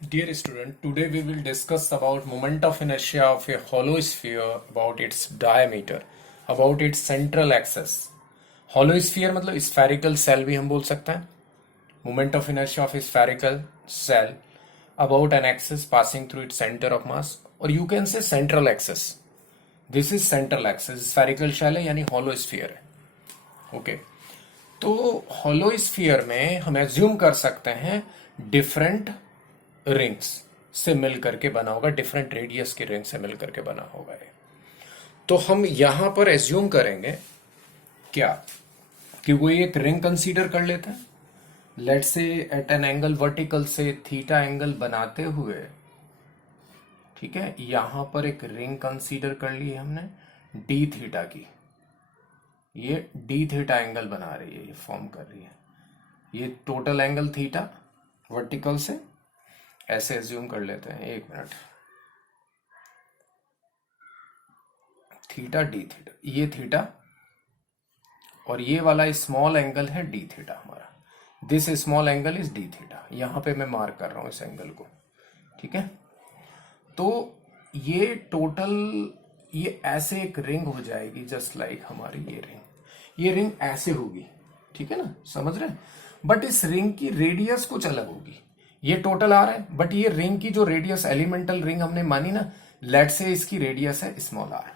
Dear student, today we will discuss about moment of inertia of a hollow sphere, about its diameter, about its central axis. Hollow sphere मतलब spherical cell भी हम बोल सकते हैं. Moment of inertia of a spherical cell about an axis passing through its center of mass, or you can say central axis. This is central axis. Spherical shell है यानी hollow sphere है. Okay. तो hollow sphere में हम assume कर सकते हैं different rings से मिल करके बना होगा, डिफरेंट रेडियस की रिंग से मिल करके बना होगा ये. तो हम यहां पर एज्यूम करेंगे क्या कि वो एक रिंग कंसीडर कर लेते हैं. Let's say at an angle vertical से थीटा एंगल बनाते हुए, ठीक है, यहां पर एक रिंग कंसीडर कर ली है हमने डी थीटा की. ये डी थीटा एंगल बना रही है, ये फॉर्म कर रही है. ये टोटल एंगल थीटा वर्टिकल से ऐसे एज्यूम कर लेते हैं. एक मिनट. थीटा डी थीटा, ये थीटा और ये वाला स्मॉल एंगल है डी थीटा हमारा. This small angle is D theta. यहां पे मैं मार्क कर रहा हूं इस एंगल को, ठीक है. तो ये टोटल, ये ऐसे एक रिंग हो जाएगी जस्ट लाइक हमारी ये रिंग. ये रिंग ऐसे होगी, ठीक है ना, समझ रहे हैं. बट इस रिंग की रेडियस कुछ अलग होगी. ये टोटल आ रहा है, बट ये रिंग की जो रेडियस एलिमेंटल रिंग हमने मानी ना, लेट से इसकी रेडियस है स्मॉल आर.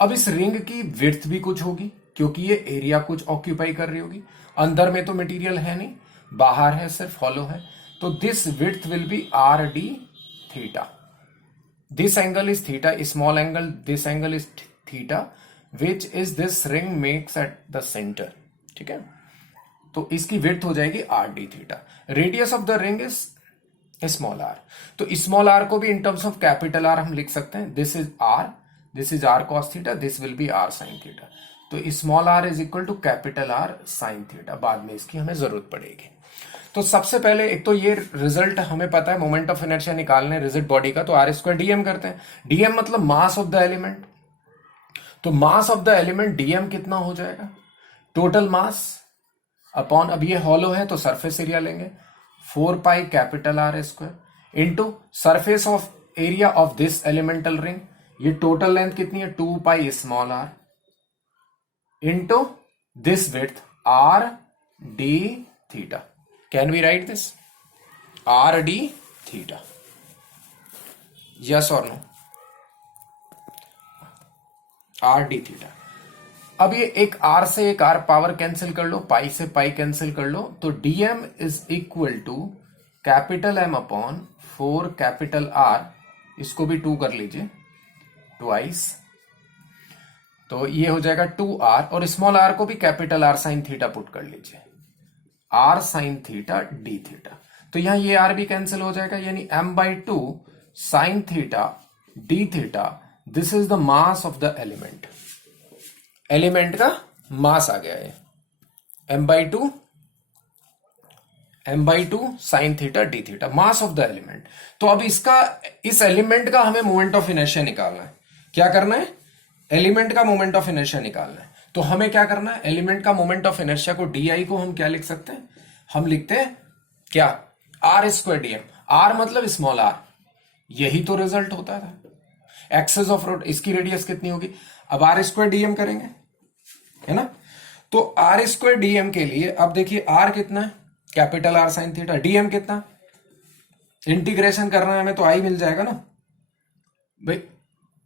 अब इस रिंग की विड्थ भी कुछ होगी क्योंकि ये एरिया कुछ ऑक्यूपाई कर रही होगी. अंदर में तो मटेरियल है नहीं, बाहर है, सिर्फ हॉलो है. तो this width will be R d theta. This angle is theta, small angle, this angle is theta, which is this ring makes at the centre, ठीक है. तो इसकी विड्थ हो जाएगी R d theta. Radius of the ring is small R. तो small R को भी in terms of capital R हम लिख सकते हैं. This is R cos theta, this will be R sine theta. तो small R is equal to capital are sine theta. बाद में इसकी हमें जरूरत पड़ेगी. तो सबसे पहले एक तो ये रिजल्ट हमें पता है, मोमेंट ऑफ इनर्शिया निकालने रिजिड बॉडी का, तो आर स्क्वायर डीएम करते हैं. डीएम मतलब मास ऑफ द एलिमेंट. तो mass of the element dm कितना हो जाएगा, टोटल मास अपॉन, अब ये हॉलो है तो सरफेस एरिया लेंगे, 4 pi capital R square into surface of area of this elemental ring. ये टोटल लेंथ कितनी है, 2 pi small R into this width R d theta. Can we write this R d theta? Yes और no? R d theta. अब ये एक are से एक are power cancel कर लो, पाई से पाई कैंसिल कर लो, तो dM is equal to capital M upon 4 capital R, इसको भी 2 कर लीजिए, ट्वाइस. तो ये हो जाएगा 2r, और स्मॉल आर को भी capital are sine theta put कर लीजिए, R sine theta d theta. तो यहां ये आर भी कैंसिल हो जाएगा, यानी m/2 sign theta d theta. This is the mass of the element. Element का मास आ गया है m/2 sign theta d theta, mass of the element. तो अब इसका, इस एलिमेंट का हमें मोमेंट ऑफ इनर्शिया निकालना है. क्या करना है, एलिमेंट का मोमेंट ऑफ इनर्शिया निकालना है. तो हमें क्या करना है, एलिमेंट का मोमेंट ऑफ इनर्शिया को डी को हम क्या लिख सकते हैं, हम लिखते हैं क्या, आर स्क्वायर डीएम. आर मतलब स्मॉल आर, यही तो रिजल्ट होता था. एक्सेस ऑफ रोट, इसकी रेडियस कितनी होगी. अब आर स्क्वायर डीएम करेंगे, है ना. तो आर स्क्वायर डीएम के लिए अब देखिए आर कितना है, capital R sine theta, DM कितना, इंटीग्रेशन करना है हमें तो आई मिल जाएगा ना भाई.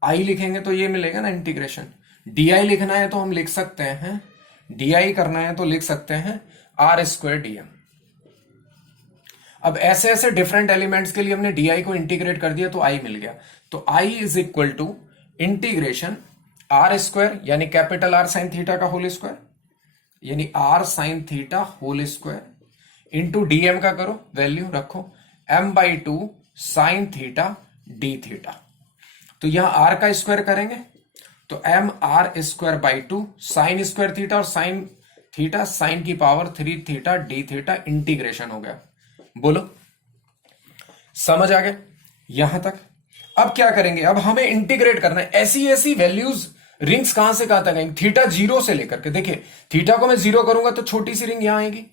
आई लिखेंगे तो ये मिलेगा ना इंटीग्रेशन. डीआई लिखना है तो हम लिख सकते हैं, डीआई करना है तो लिख सकते हैं आर स्क्वायर डीएम. अब ऐसे ऐसे डिफरेंट एलिमेंट्स के लिए हमने डीआई को इंटीग्रेट कर दिया तो आई मिल गया. तो I is equal to integration r square यानी कैपिटल आर साइन थीटा का होल स्क्वायर, यानी r sine theta whole square into dm का करो, वैल्यू रखो m/2 sign theta d theta. तो यहां आर का स्क्वायर करेंगे तो M R square by 2 sine square theta और साइन थीटा, साइन की power 3 theta d theta, integration हो गया. बोलो समझ आ गया यहां तक. अब क्या करेंगे, अब हमें इंटीग्रेट करना है. ऐसी ऐसी वैल्यूज रिंग्स कहां से कहां तक आएंगी, थीटा 0 से लेकर के. देखिए थीटा को मैं 0 करूंगा तो छोटी सी रिंग यहां आएगी,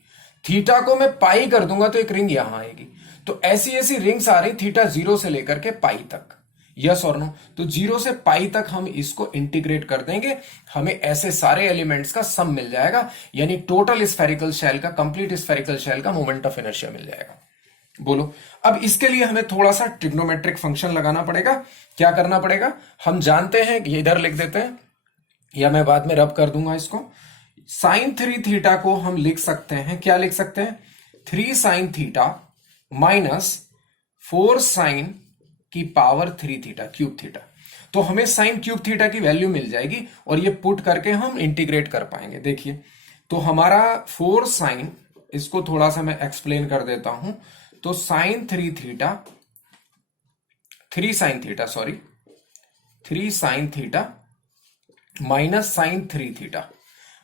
थीटा को मैं पाई कर दूंगा तो एक रिंग यहां आएगी. तो ऐसी ऐसी रिंग्स आ रही थीटा 0 से लेकर के पाई तक, यस और नो। तो 0 से पाई तक हम इसको इंटीग्रेट कर देंगे, हमें ऐसे सारे एलिमेंट्स का सम मिल जाएगा, यानी टोटल स्फेरिकल शेल का, कंप्लीट स्फेरिकल शेल का मोमेंट ऑफ इनर्शिया मिल जाएगा। बोलो, अब इसके लिए हमें थोड़ा सा ट्रिग्नोमेट्रिक फंक्शन लगाना पड़ेगा। क्या करना पड़ेगा, हम जानते हैं, ये इधर लिख देते हैं या मैं बाद में रब कर दूंगा इसको। साइन 3 थीटा को हम लिख सकते हैं, क्या लिख सकते हैं, 3 साइन थीटा माइनस 4 साइन की पावर 3 थीटा क्यूब थीटा। तो हमें साइन क्यूब थीटा की वैल्यू मिल जाएगी और ये पुट करके हम इंटीग्रेट कर पाएंगे। देखिए, तो हमारा 4 साइन, इसको थोड़ा सा मैं एक्सप्लेन कर देता हूं। तो sine 3 theta, 3 sine theta sorry, 3 sine theta minus sine 3 theta,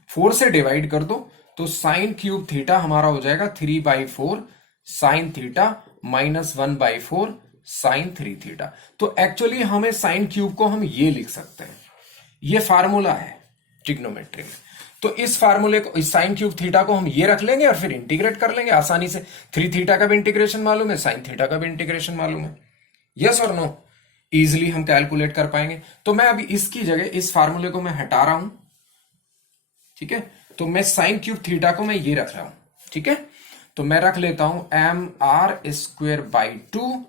4 से डिवाइड कर दो तो साइन क्यूब थीटा हमारा हो जाएगा 3/4 sine theta minus 1/4 sine 3 theta. तो एक्चुअली हमें साइन क्यूब को हम ये लिख सकते हैं, ये फार्मूला है ट्रिग्नोमेट्री में। तो इस फार्मूले को, इस साइन क्यूब थीटा को हम ये रख लेंगे और फिर इंटीग्रेट कर लेंगे आसानी से। 3 थीटा का भी इंटीग्रेशन मालूम है, साइन थीटा का भी इंटीग्रेशन मालूम है, यस और नो, इजिली हम कैलकुलेट कर पाएंगे। तो मैं अभी इसकी जगह इस फार्मूले को मैं हटा रहा हूं, ठीक है। तो मैं साइन क्यूब थीटा को मैं ये रख रहा हूं, ठीक है। तो मैं रख लेता हूं mr² 2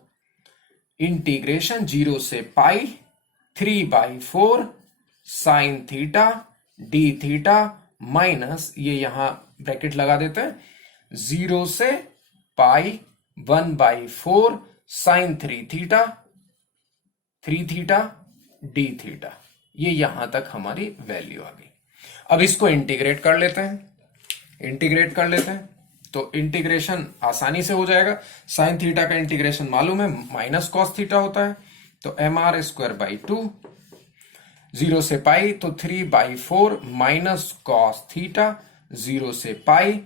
इंटीग्रेशन 0 से पाई 3/4 sine theta d theta minus, ये यहां ब्रैकेट लगा देते हैं, 0 से पाई 1/4 साइन 3 थीटा डी थीटा। ये यहां तक हमारी वैल्यू आ गई। अब इसको इंटीग्रेट कर लेते हैं, तो इंटीग्रेशन आसानी से हो जाएगा। साइन थीटा का इंटीग्रेशन मालूम है, माइनस कॉस थीटा होता है। तो mr² 2, 0 से पाई तो 3/4 माइनस कॉस थीटा 0 से पाई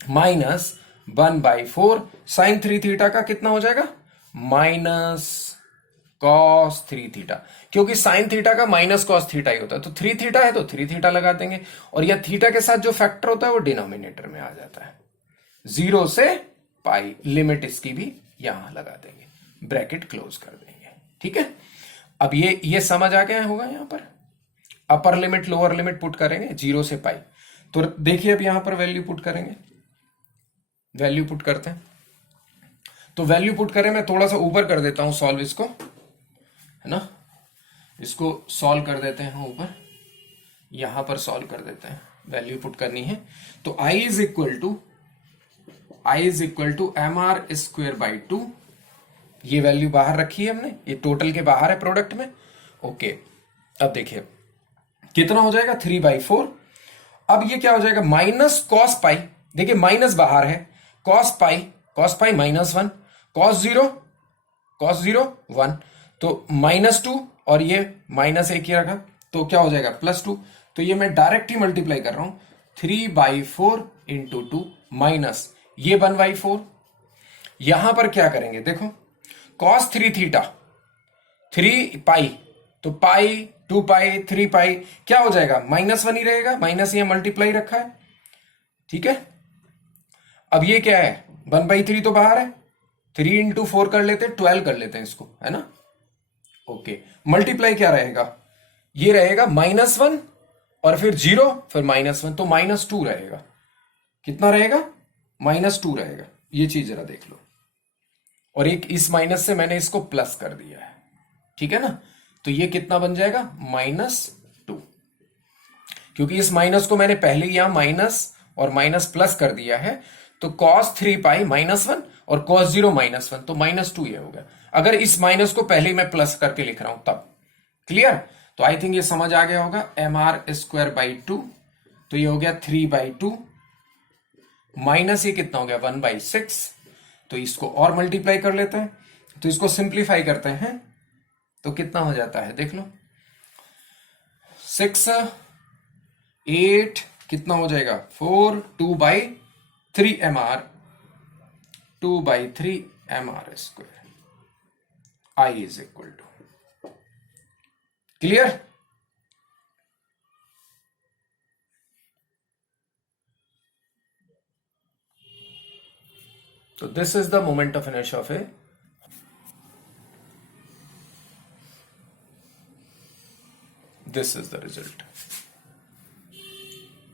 माइनस 1/4 साइन 3 थीटा का कितना हो जाएगा, माइनस कॉस 3 थीटा, क्योंकि साइन थीटा का माइनस कॉस थीटा ही होता है। तो 3 थीटा है तो 3 थीटा लगा देंगे, और यह थीटा के साथ जो फैक्टर होता है वो डिनोमिनेटर में आ जाता है। 0 से पाई, लिमिट इसकी भी यहां लगा देंगे, ब्रैकेट क्लोज कर देंगे, ठीक है। अब ये समझ आ गया होगा। यहां पर upper limit lower limit put करेंगे 0 से पाई। तो देखिए अब यहां पर वैल्यू पुट करेंगे, वैल्यू पुट करते हैं। तो वैल्यू पुट करें, मैं थोड़ा सा ऊपर कर देता हूं सॉल्व इसको, है ना, इसको सॉल्व कर देते हैं ऊपर, यहां पर सॉल्व कर देते हैं, वैल्यू पुट करनी है। तो I is equal to mr² 2, ये वैल्यू बाहर रखी है हमने, ये टोटल के बाहर है प्रोडक्ट में, ओके। अब देखिए कितना हो जाएगा, 3/4। अब ये क्या हो जाएगा, माइनस कॉस पाई, देखिए माइनस बाहर है, कॉस पाई -1, कॉस जीरो 1, तो -2 और ये -1 ही रखा, तो क्या हो जाएगा +2। तो ये मैं डायरेक्ट ही मल्टीप्लाई कर रहा हूं, 3/4 इंटू 2 माइनस ये 1/4। यहां पर क्या करेंगे, देखो कॉस 3 थीटा 3 पाई, तो पाई 2 पाई 3 पाई क्या हो जाएगा, -1 ही रहेगा, माइनस ये मल्टीप्लाई रखा है, ठीक है। अब ये क्या है, 1/3 तो बाहर है, 3 इंटू 4 कर लेते हैं, 12 कर लेते हैं इसको, है ना, ओके। मल्टीप्लाई क्या रहेगा, ये रहेगा -1 और फिर 0 फिर -1, तो -2 रहेगा। कितना रहेगा, -2 रहेगा। ये चीज जरा देख लो, और एक इस माइनस से मैंने इसको प्लस कर दिया है, ठीक है ना। तो ये कितना बन जाएगा, -2, क्योंकि इस माइनस को मैंने पहले यहां माइनस और माइनस प्लस कर दिया है। तो cos 3 पाई -1 और cos 0 -1, तो -2 ये हो गया। अगर इस माइनस को पहले ही मैं प्लस करके लिख रहा हूं तब, क्लियर। तो आई थिंक ये समझ आ गया होगा, mr² 2, तो ये हो गया 3/2 माइनस ये कितना हो गया 1/6। तो इसको और मल्टीप्लाई कर लेते हैं, तो इसको सिंप्लीफाई करते हैं, तो कितना हो जाता है देख लो, 6 8 कितना हो जाएगा 4, 2/3 mr, 2/3 mr²। I is equal to, clear. तो this is the moment of inertia of a, this is the result.